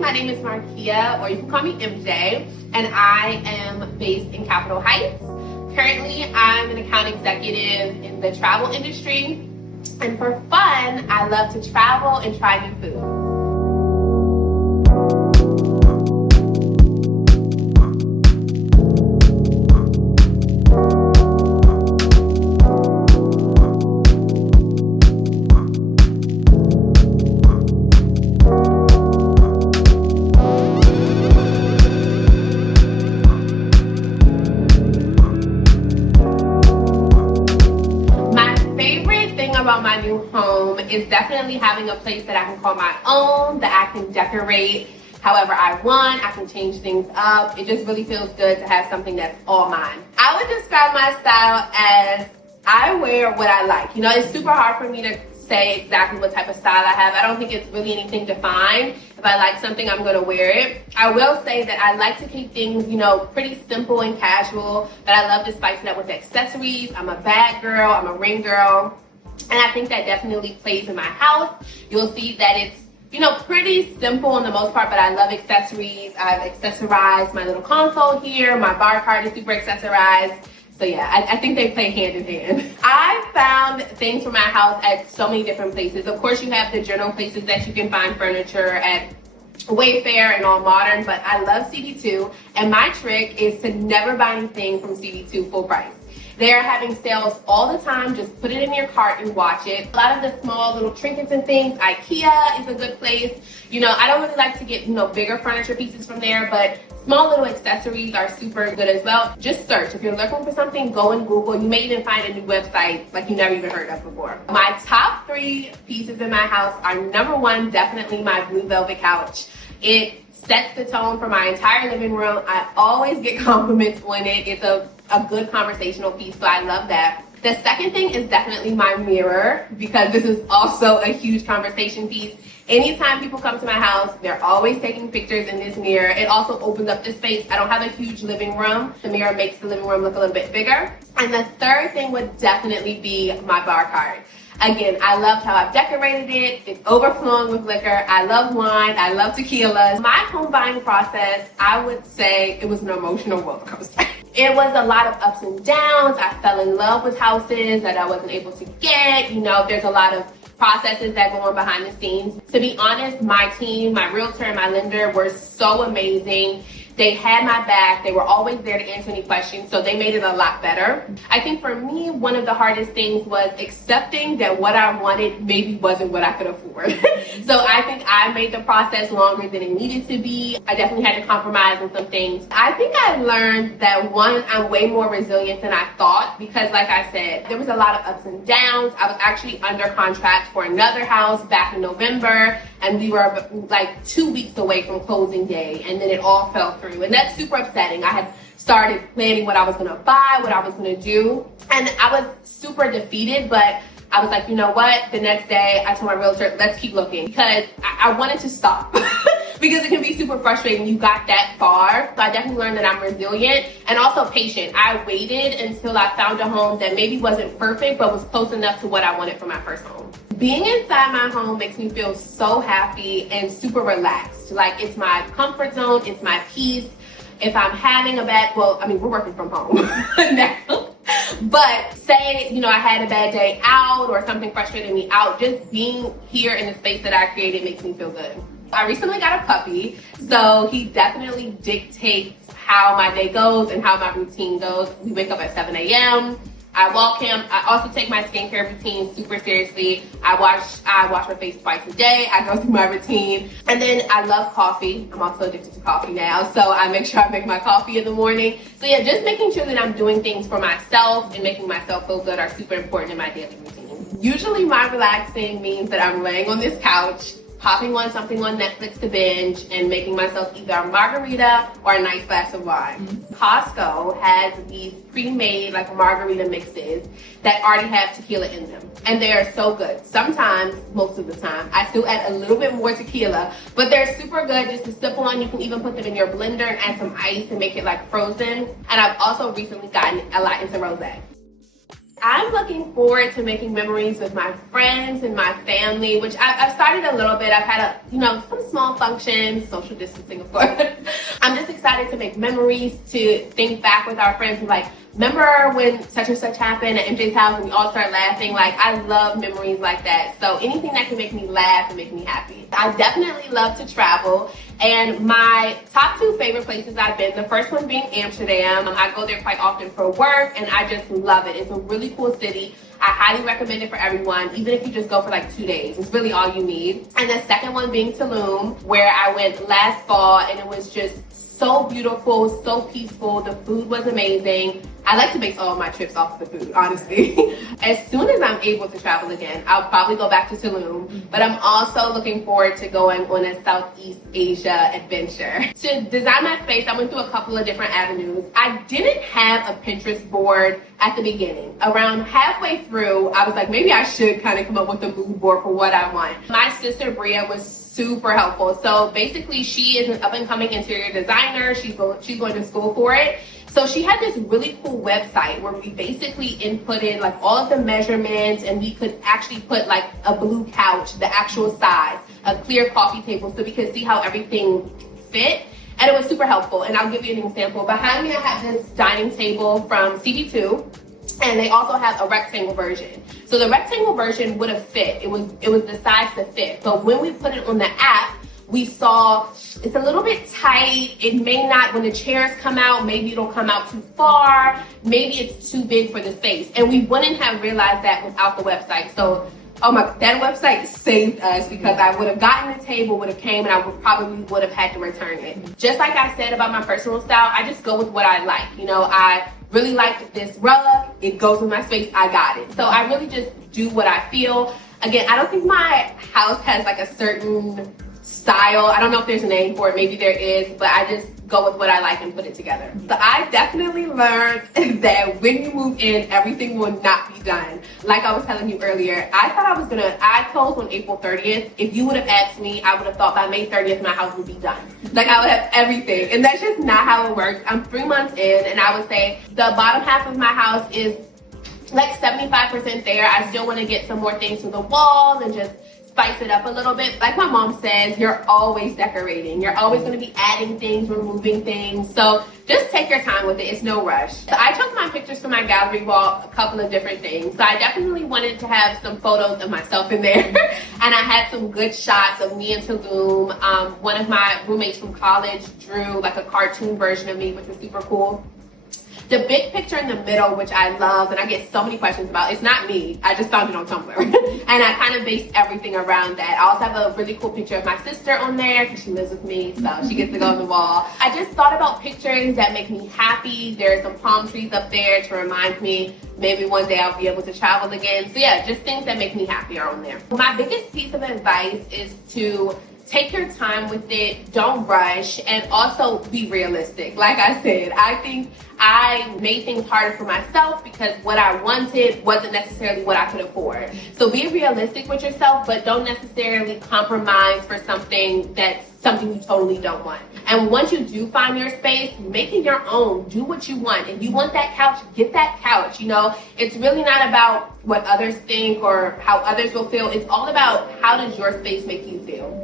my name is Markia, or you can call me MJ, and I am based in Capitol Heights. Currently, I'm an account executive in the travel industry, and for fun, I love to travel and try new food. About my new home is definitely having a place that I can call my own, that I can decorate however I want. I can change things up. It just really feels good to have something that's all mine. I would describe my style as I wear what I like. You know, it's super hard for me to say exactly what type of style I have. I don't think it's really anything defined. If I like something, I'm gonna wear it. I will say that I like to keep things, you know, pretty simple and casual, but I love to spice it up with accessories. I'm a bag girl, I'm a ring girl. And I think that definitely plays in my house. You'll see that it's, you know, pretty simple in the most part, but I love accessories. I've accessorized my little console here. My bar cart is super accessorized. So yeah, I think they play hand in hand. I found things for my house at so many different places. Of course, you have the general places that you can find furniture at Wayfair and All Modern, but I love CB2. And my trick is to never buy anything from CB2 full price. They're having sales all the time. Just put it in your cart and watch it. A lot of the small little trinkets and things, IKEA is a good place. You know, I don't really like to get, you know, bigger furniture pieces from there, but small little accessories are super good as well. Just search. If you're looking for something, go and Google. You may even find a new website like you never even heard of before. My top 3 pieces in my house are, number 1, definitely my blue velvet couch. It sets the tone for my entire living room. I always get compliments on it. It's a good conversational piece, so I love that. The second thing is definitely my mirror, because this is also a huge conversation piece. Anytime people come to my house, they're always taking pictures in this mirror. It also opens up the space. I don't have a huge living room. The mirror makes the living room look a little bit bigger. And the third thing would definitely be my bar cart. Again, I loved how I've decorated it. It's overflowing with liquor. I love wine. I love tequilas. My home buying process, I would say it was an emotional roller coaster. It was a lot of ups and downs. I fell in love with houses that I wasn't able to get. You know, there's a lot of processes that go on behind the scenes. To be honest, my team, my realtor and my lender were so amazing. They had my back. They were always there to answer any questions, so they made it a lot better. I think for me, one of the hardest things was accepting that what I wanted maybe wasn't what I could afford. So I think I made the process longer than it needed to be. I definitely had to compromise on some things. I think I learned that, one, I'm way more resilient than I thought, because like I said, there was a lot of ups and downs. I was actually under contract for another house back in November, and we were like 2 weeks away from closing day, and then it all fell through. And that's super upsetting. I had started planning what I was gonna buy, what I was gonna do, and I was super defeated, but I was like, you know what? The next day, I told my realtor, let's keep looking, because I wanted to stop. Because it can be super frustrating. You got that far. So I definitely learned that I'm resilient and also patient. I waited until I found a home that maybe wasn't perfect, but was close enough to what I wanted for my first home. Being inside my home makes me feel so happy and super relaxed. Like, it's my comfort zone, it's my peace. If I'm having a bad, well, I mean, we're working from home now. But say, you know, I had a bad day out or something frustrated me out, just being here in the space that I created makes me feel good. I recently got a puppy, so he definitely dictates how my day goes and how my routine goes. We wake up at 7 a.m. I walk him. I also take my skincare routine super seriously. I wash my face twice a day. I go through my routine. And then I love coffee. I'm also addicted to coffee now, so I make sure I make my coffee in the morning. So yeah, just making sure that I'm doing things for myself and making myself feel good are super important in my daily routine. Usually my relaxing means that I'm laying on this couch, popping on something on Netflix to binge, and making myself either a margarita or a nice glass of wine. Costco has these pre-made like margarita mixes that already have tequila in them, and they are so good. Sometimes, most of the time, I still add a little bit more tequila, but they're super good just to sip on. You can even put them in your blender and add some ice and make it like frozen. And I've also recently gotten a lot into rosé. I'm looking forward to making memories with my friends and my family, which I've started a little bit. I've had some small functions, social distancing, of course. I'm just excited to make memories, to think back with our friends and like, remember when such and such happened at MJ's house and we all start laughing? Like, I love memories like that. So anything that can make me laugh and make me happy. I definitely love to travel. And my top 2 favorite places I've been, the first one being Amsterdam. I go there quite often for work and I just love it. It's a really cool city. I highly recommend it for everyone, even if you just go for like 2 days. It's really all you need. And the second one being Tulum, where I went last fall and it was just so beautiful, so peaceful. The food was amazing. I like to base all of my trips off of the food, honestly. As soon as I'm able to travel again, I'll probably go back to Tulum, but I'm also looking forward to going on a Southeast Asia adventure. To design my space, I went through a couple of different avenues. I didn't have a Pinterest board at the beginning. Around halfway through, I was like, maybe I should kind of come up with a mood board for what I want. My sister Bria was super helpful. So basically, she is an up-and-coming interior designer. She's going to school for it. So she had this really cool website where we basically inputted like all of the measurements, and we could actually put like a blue couch, the actual size, a clear coffee table, so we could see how everything fit. And it was super helpful. And I'll give you an example. Behind me, I have this dining table from CB2, and they also have a rectangle version. So the rectangle version would have fit. It was the size to fit. But when we put it on the app, we saw it's a little bit tight. It may not, when the chairs come out, maybe it'll come out too far. Maybe it's too big for the space. And we wouldn't have realized that without the website. So, that website saved us, because I would have gotten the table, would have came, and I probably would have had to return it. Just like I said about my personal style, I just go with what I like. I really liked this rug. It goes with my space. I got it. So I really just do what I feel. Again, I don't think my house has like a certain style. I don't know if there's a name for it. Maybe there is, but I just go with what I like and put it together. So I definitely learned that when you move in, everything will not be done. Like I was telling you earlier, I closed on April 30th. If you would have asked me, I would have thought by May 30th, my house would be done. Like I would have everything. And that's just not how it works. I'm 3 months in, and I would say the bottom half of my house is like 75% there. I still want to get some more things to the walls and just spice it up a little bit. Like my mom says, you're always decorating. You're always going to be adding things, removing things. So just take your time with it. It's no rush. So I took my pictures for my gallery wall, a couple of different things. So I definitely wanted to have some photos of myself in there. And I had some good shots of me in Tulum. One of my roommates from college drew like a cartoon version of me, which was super cool. The big picture in the middle, which I love, and I get so many questions about, it's not me. I just found it on Tumblr. And I kind of based everything around that. I also have a really cool picture of my sister on there because she lives with me, so she gets to go on the wall. I just thought about pictures that make me happy. There's some palm trees up there to remind me maybe one day I'll be able to travel again. So yeah, just things that make me happy are on there. My biggest piece of advice is to take your time with it, don't rush, and also be realistic. Like I said, I think I made things harder for myself because what I wanted wasn't necessarily what I could afford. So be realistic with yourself, but don't necessarily compromise for something that's something you totally don't want. And once you do find your space, make it your own. Do what you want. If you want that couch, get that couch. It's really not about what others think or how others will feel. It's all about how does your space make you feel.